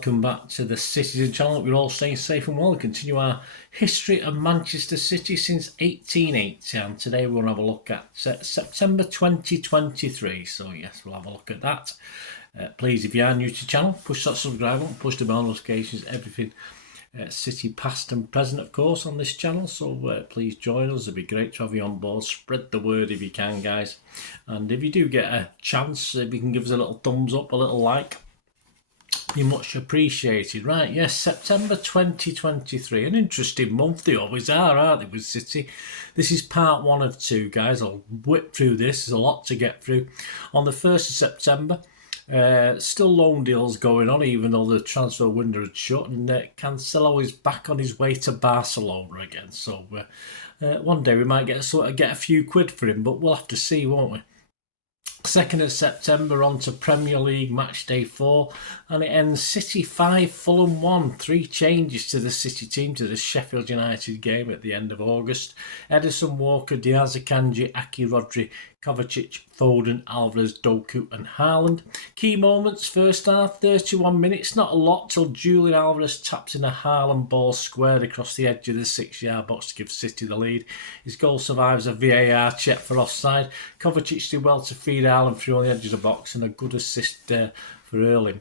welcome back to the Citytilidie channel. We're all staying safe and well. We continue our history of Manchester City since 1880, and today we're going to have a look at September 2023. So yes, we'll have a look at that. Please, if you are new to the channel, push that subscribe button, push the bell notifications, everything City past and present, of course, on this channel. So please join us. It'd be great to have you on board. Spread the word if you can, guys. And if you do get a chance, if you can give us a little thumbs up, a little like, be much appreciated. Right, yes, September 2023, an interesting month. They always are, aren't they, with City? This is part one of two, guys. I'll whip through this. There's a lot to get through. On the 1st of September, still loan deals going on, even though the transfer window had shut, and Cancelo is back on his way to Barcelona again. So one day we might get a few quid for him, but we'll have to see, won't we? 2nd of September on to Premier League match day 4, and it ends City 5, Fulham 1. 3 changes to the City team to the Sheffield United game at the end of August. Ederson, Walker, Diaz, Akanji, Aki, Rodri, Kovacic, Foden, Alvarez, Doku and Haaland. Key moments, first half, 31 minutes, not a lot till Julian Alvarez taps in a Haaland ball squared across the edge of the 6-yard box to give City the lead. His goal survives a VAR check for offside. Kovacic did well to feed Haaland through on the edge of the box, and a good assist there for Erling.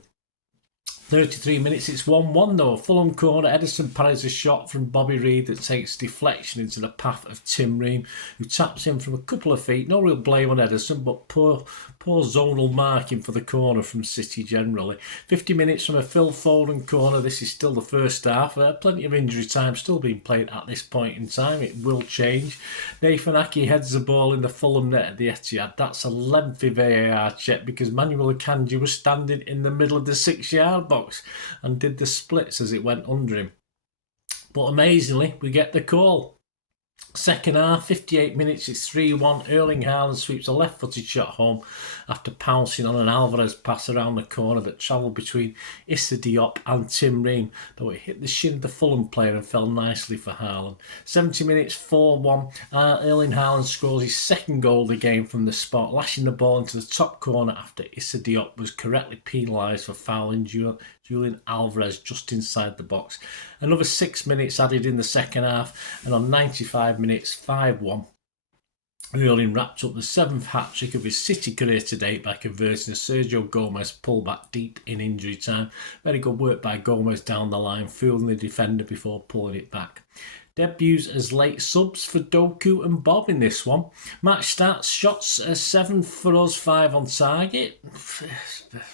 33 minutes, it's 1-1 though. Fulham corner, Ederson parries a shot from Bobby Reid that takes deflection into the path of Tim Ream, who taps in from a couple of feet. No real blame on Ederson, but poor zonal marking for the corner from City generally. 50 minutes from a Phil Foden corner. This is still the first half. Plenty of injury time still being played at this point in time. It will change. Nathan Aki heads the ball in the Fulham net at the Etihad. That's a lengthy VAR check because Manuel Akanji was standing in the middle of the 6-yard box and did the splits as it went under him. But amazingly, we get the call. Second half, 58 minutes, it's 3-1. Erling Haaland sweeps a left-footed shot home after pouncing on an Alvarez pass around the corner that travelled between Issa Diop and Tim Ream, though it hit the shin of the Fulham player and fell nicely for Haaland. 70 minutes, 4-1. Erling Haaland scores his second goal of the game from the spot, lashing the ball into the top corner after Issa Diop was correctly penalised for fouling Julian Alvarez just inside the box. Another 6 minutes added in the second half, and on 95 minutes, 5-1. Erling wrapped up the 7th hat-trick of his City career to date by converting a Sergio Gomez pullback deep in injury time. Very good work by Gomez down the line, fooling the defender before pulling it back. Debuts as late subs for Doku and Bob in this one. Match stats, shots 7 for us, 5 on target.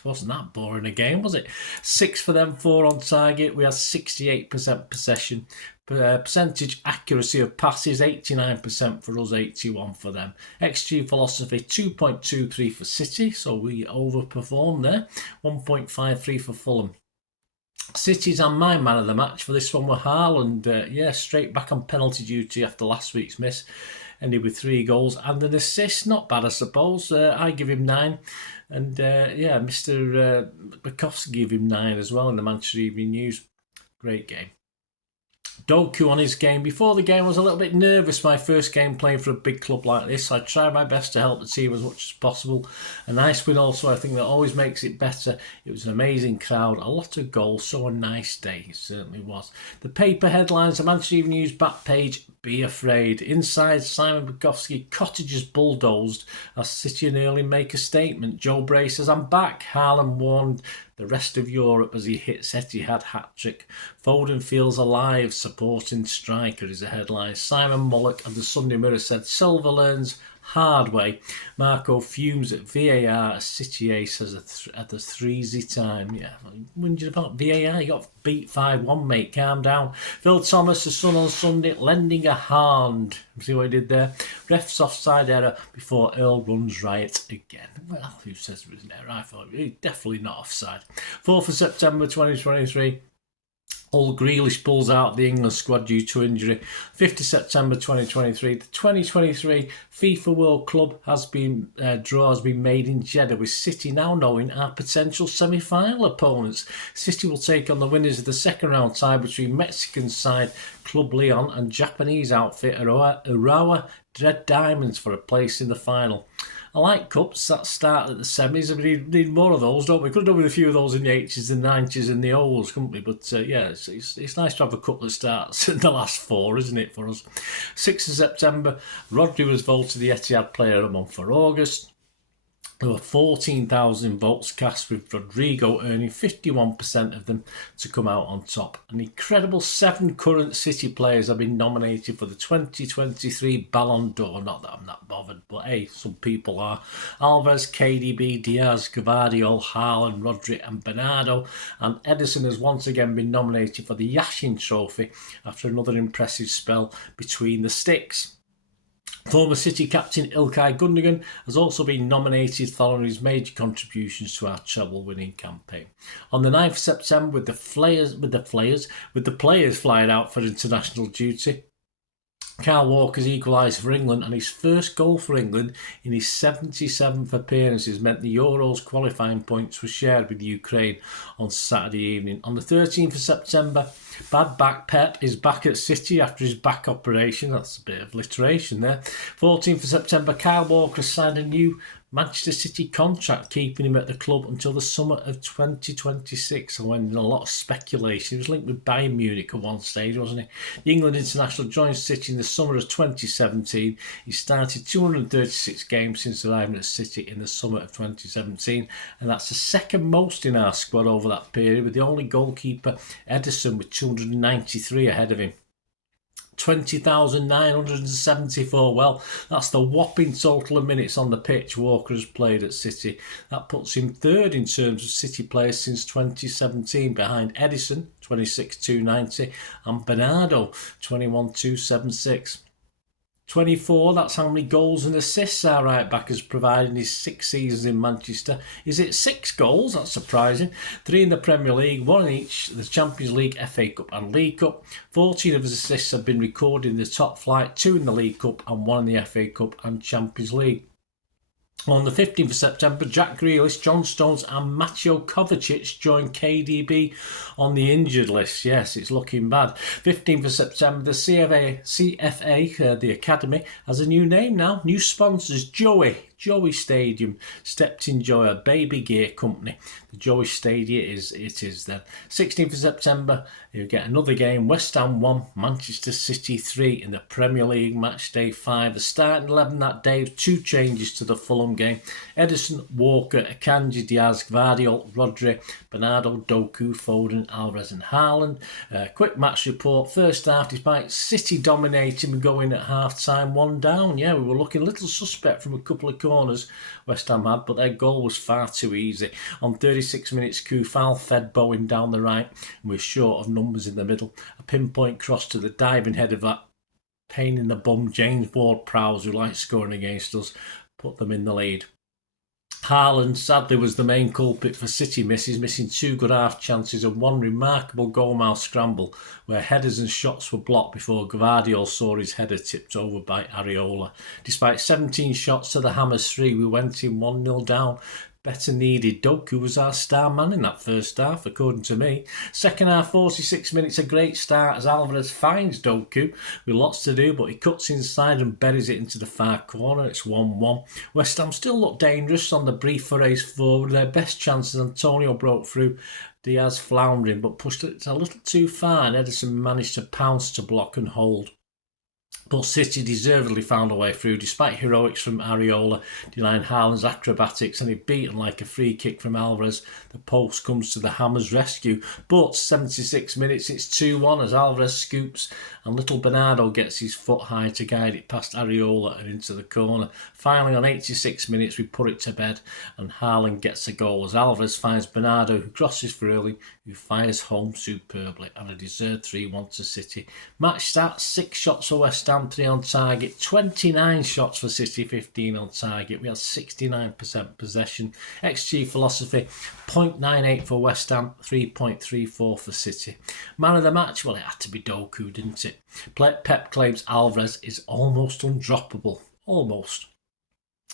Wasn't that boring a game, was it? 6 for them, 4 on target. We had 68% possession. Percentage accuracy of passes, 89% for us, 81% for them. XG philosophy, 2.23 for City, so we overperformed there. 1.53 for Fulham. City's and my man of the match for this one were Haaland. Straight back on penalty duty after last week's miss. Ended with 3 goals and an assist. Not bad, I suppose. I give him 9. And Mr. Bukowski gave him 9 as well in the Manchester Evening News. Great game. Doku on his game. Before the game, I was a little bit nervous. My first game playing for a big club like this. I tried my best to help the team as much as possible. A nice win also, I think, that always makes it better. It was an amazing crowd, a lot of goals, so a nice day. It certainly was. The paper headlines, the Manchester Evening News back page, be afraid. Inside, Simon Bukowski, cottages bulldozed as City and Erling make a statement. Joe Bray says, I'm back. Haaland warned the rest of Europe as he hits Etihad hat-trick. Foden feels alive, supporting striker is a headline. Simon Mullock of the Sunday Mirror said, Silva learns hard way. Marco fumes at VAR as City ace at the 3-0 time. Yeah, wondering about VAR. You got beat 5-1, mate. Calm down. Phil Thomas, the Sun on Sunday, lending a hand. See what he did there? Ref's offside error before Earl runs riot again. Well, who says it was an error? I thought it was definitely not offside. 4th of September 2023. Old Grealish pulls out the England squad due to injury. 5th of September 2023. The 2023 FIFA World Club draw has been made in Jeddah, with City now knowing our potential semi-final opponents. City will take on the winners of the second round tie between Mexican side Club Leon and Japanese outfit Urawa Red Diamonds for a place in the final. I like cups that start at the semis. I mean, we need more of those, don't we? Could have done with a few of those in the 80s and 90s and the O's, couldn't we? But yeah, it's nice to have a cup that starts in the last four, isn't it, for us? 6th of September, Rodri was voted the Etihad Player of the Month for August. There were 14,000 votes cast, with Rodrigo earning 51% of them to come out on top. An incredible 7 current City players have been nominated for the 2023 Ballon d'Or. Not that I'm not bothered, but hey, some people are. Alves, KDB, Diaz, Gvardiol, Haaland, Rodri and Bernardo. And Ederson has once again been nominated for the Yashin Trophy after another impressive spell between the sticks. Former City captain Ilkay Gundogan has also been nominated following his major contributions to our treble-winning campaign. On the 9th of September, with the players flying out for international duty, Kyle Walker's equalised for England, and his first goal for England in his 77th appearances meant the Euros qualifying points were shared with Ukraine on Saturday evening. On the 13th of September, bad back Pep is back at City after his back operation. That's a bit of alliteration there. 14th of September, Kyle Walker signed a new Manchester City contract, keeping him at the club until the summer of 2026. And when in a lot of speculation, he was linked with Bayern Munich at one stage, wasn't he? The England international joined City in the summer of 2017. He started 236 games since arriving at City in the summer of 2017, and that's the second most in our squad over that period, with the only goalkeeper, Ederson, with 293 ahead of him. 20,974. Well, that's the whopping total of minutes on the pitch Walker has played at City. That puts him third in terms of City players since 2017, behind Ederson, 26,290, and Bernardo, 21,276. 24, that's how many goals and assists our right back has provided in his 6 seasons in Manchester. Is it 6 goals? That's surprising. 3 in the Premier League, 1 in each the Champions League, FA Cup and League Cup. 14 of his assists have been recorded in the top flight, 2 in the League Cup and 1 in the FA Cup and Champions League. On the 15th of September, Jack Grealish, John Stones and Mateo Kovacic joined KDB on the injured list. Yes, it's looking bad. 15th of September, the CFA, the Academy, has a new name now. New sponsors, Joie Stadium, stepped in Joie, a baby gear company. The Joie Stadium is then. 16th of September, you get another game. West Ham 1, Manchester City 3 in the Premier League match day 5. The starting 11 that day, 2 changes to the Fulham game. Ederson, Walker, Akanji, Diaz, Gvardiol, Rodri, Bernardo, Doku, Foden, Alves and Haaland. Quick match report. First half, despite City dominating and going at half-time 1 down. Yeah, we were looking a little suspect from a couple of corners West Ham had, but their goal was far too easy. On 36 minutes, Koufal fed Bowen down the right and was short of numbers in the middle. A pinpoint cross to the diving head of that pain in the bum James Ward-Prowse, who likes scoring against us, put them in the lead. Haaland sadly was the main culprit for City misses, missing 2 good half chances and 1 remarkable goal-mouth scramble where headers and shots were blocked before Gvardiol saw his header tipped over by Areola. Despite 17 shots to the Hammers 3, we went in 1-0 down. Better needed. Doku was our star man in that first half, according to me. Second half, 46 minutes, a great start as Alvarez finds Doku with lots to do, but he cuts inside and buries it into the far corner. It's 1-1. West Ham still looked dangerous on the brief forays forward. Their best chances, Antonio broke through, Diaz floundering, but pushed it a little too far, and Ederson managed to pounce to block and hold. But City deservedly found a way through, despite heroics from Areola denying Haaland's acrobatics, and he beaten like a free kick from Alvarez. The post comes to the Hammers' rescue, but 76 minutes, it's 2-1 as Alvarez scoops and little Bernardo gets his foot high to guide it past Areola and into the corner. Finally, on 86 minutes, we put it to bed and Haaland gets a goal as Alvarez finds Bernardo, who crosses for Early, who fires home superbly, and a deserved 3-1 to City. Match stats: 6 shots for West Ham, 3 on target, 29 shots for City, 15 on target. We had 69% possession. XG philosophy, 0.98 for West Ham, 3.34 for City. Man of the match, well, it had to be Doku, didn't it? Pep claims Alvarez is almost undroppable. Almost.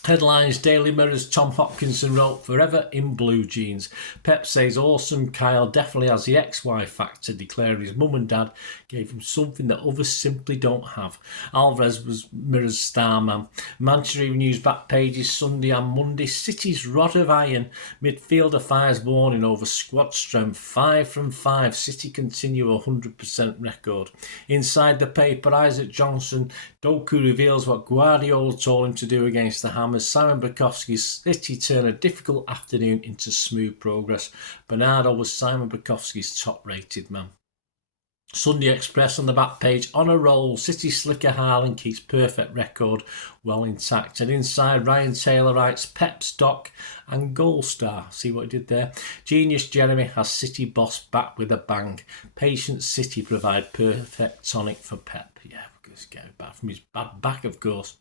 Headlines, Daily Mirror's Tom Hopkinson wrote, "Forever in blue jeans." Pep says awesome Kyle definitely has the XY factor, declaring his mum and dad gave him something that others simply don't have. Alvarez was Mirror's star man. Manchester Evening News back pages Sunday and Monday. City's rod of iron. Midfielder fires warning over squad strength. 5 from 5. City continue a 100% record. Inside the paper, Isaac Johnson, Doku reveals what Guardiola told him to do against the Hammers. Simon Bukowski's City turn a difficult afternoon into smooth progress. Bernardo was Simon Bukowski's top-rated man. Sunday Express on the back page, on a roll, City slicker Haaland keeps perfect record well intact. And inside, Ryan Taylor writes, Pep's doc and goal star. See what he did there? Genius Jeremy has City boss back with a bang. Patient City provide perfect tonic for Pep. Yeah, because getting back from his bad back, of course.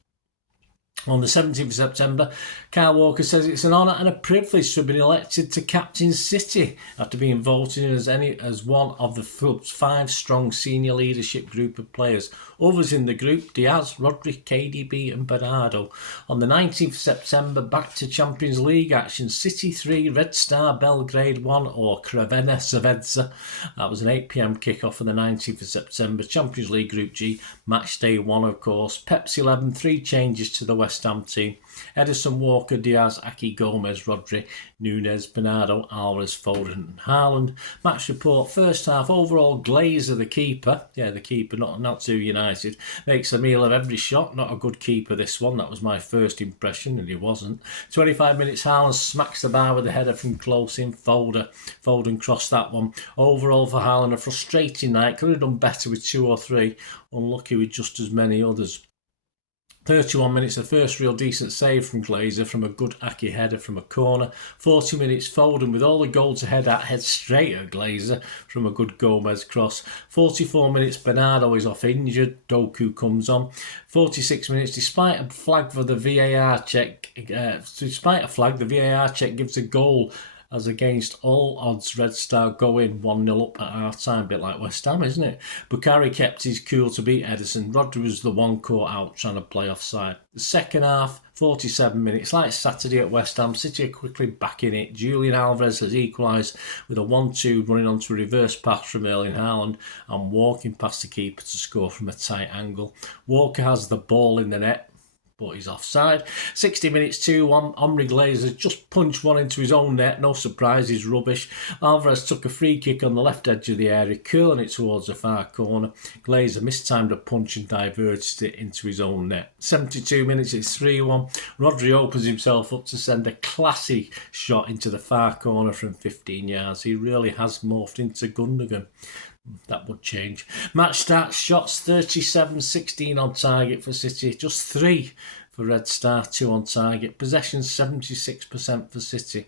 On the 17th of September, Kyle Walker says it's an honour and a privilege to have been elected to captain City after being voted in as one of the club's 5 strong senior leadership group of players. Others in the group, Diaz, Rodri, KDB and Bernardo. On the 19th of September, back to Champions League action. City 3, Red Star Belgrade 1 or Crvena Zvezda. That was an 8 p.m. kickoff on the 19th of September. Champions League Group G, match day 1 of course. Pep's 11, 3 changes to the West Ham team. Edison, Walker, Diaz, Aki, Gomez, Rodri, Nunes, Bernardo, Alvarez, Foden and Haaland. Match report, first half, overall Glazer, the keeper, not too United, makes a meal of every shot. Not a good keeper this one, that was my first impression and he wasn't. 25 minutes, Haaland smacks the bar with a header from close in. Foden crossed that one. Overall for Haaland, a frustrating night, could have done better with 2 or 3, unlucky with just as many others. 31 minutes, the first real decent save from Glazer from a good Aki header from a corner. 40 minutes, Foden with all the goals ahead at head straight at Glazer from a good Gomez cross. 44 minutes, Bernardo is off injured, Doku comes on. 46 minutes, despite a flag for the VAR check, the VAR check gives a goal. As against all odds, Red Star go in 1-0 up at half-time, a bit like West Ham, isn't it? Bukhari kept his cool to beat Edison. Rodri was the one caught out trying to play offside. The second half, 47 minutes, like Saturday at West Ham, City are quickly back in it. Julian Alvarez has equalised with a 1-2 running onto a reverse pass from Erling Haaland and walking past the keeper to score from a tight angle. Walker has the ball in the net, but he's offside. 60 minutes, 2-1. Omri Glazer just punched one into his own net. No surprise, he's rubbish. Alvarez took a free kick on the left edge of the area, curling it towards the far corner. Glazer mistimed a punch and diverted it into his own net. 72 minutes, it's 3-1. Rodri opens himself up to send a classy shot into the far corner from 15 yards. He really has morphed into Gundogan. That would change. Match starts, shots 37-16 on target for City, just 3 for Red Star, 2 on target. Possession 76% for City.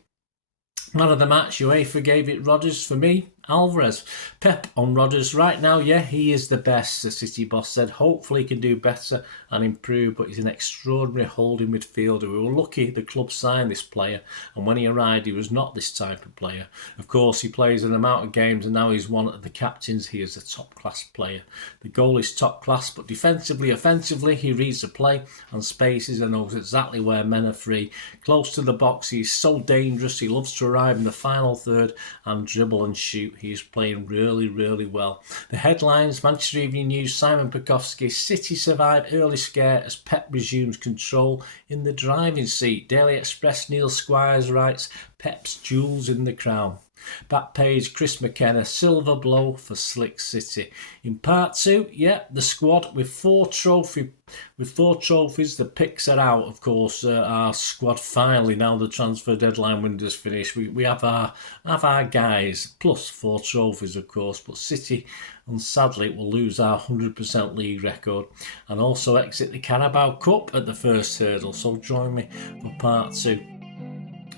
Man of the match, UEFA gave it Rodgers. For me, Alvarez. Pep on Rodgers. Right now, yeah, he is the best, the City boss said. Hopefully he can do better and improve, but he's an extraordinary holding midfielder. We were lucky the club signed this player, and when he arrived, he was not this type of player. Of course, he plays an amount of games, and now he's one of the captains. He is a top-class player. The goal is top-class, but defensively, offensively, he reads the play and spaces and knows exactly where men are free. Close to the box, he's so dangerous. He loves to arrive in the final third and dribble and shoot. He is playing really, really well. The headlines, Manchester Evening News, Simon Bukowski, City survive early scare as Pep resumes control in the driving seat. Daily Express, Neil Squires writes, Pep's jewels in the crown. Back page, Chris McKenna, silver blow for Slick City. In part 2, the squad with 4 trophies. The picks are out, of course. Our squad finally, now the transfer deadline window's finished. We have our guys plus 4 trophies, of course. But City, and sadly, will lose our 100% league record and also exit the Carabao Cup at the first hurdle. So join me for part 2.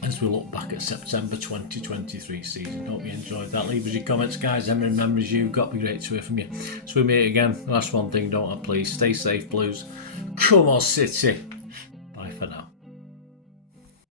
As we look back at September 2023 season. Hope you enjoyed that. Leave us your comments, guys. Any memories you've got, be great to hear from you. So we meet again. Last one thing, don't I, please? Stay safe, Blues. Come on, City.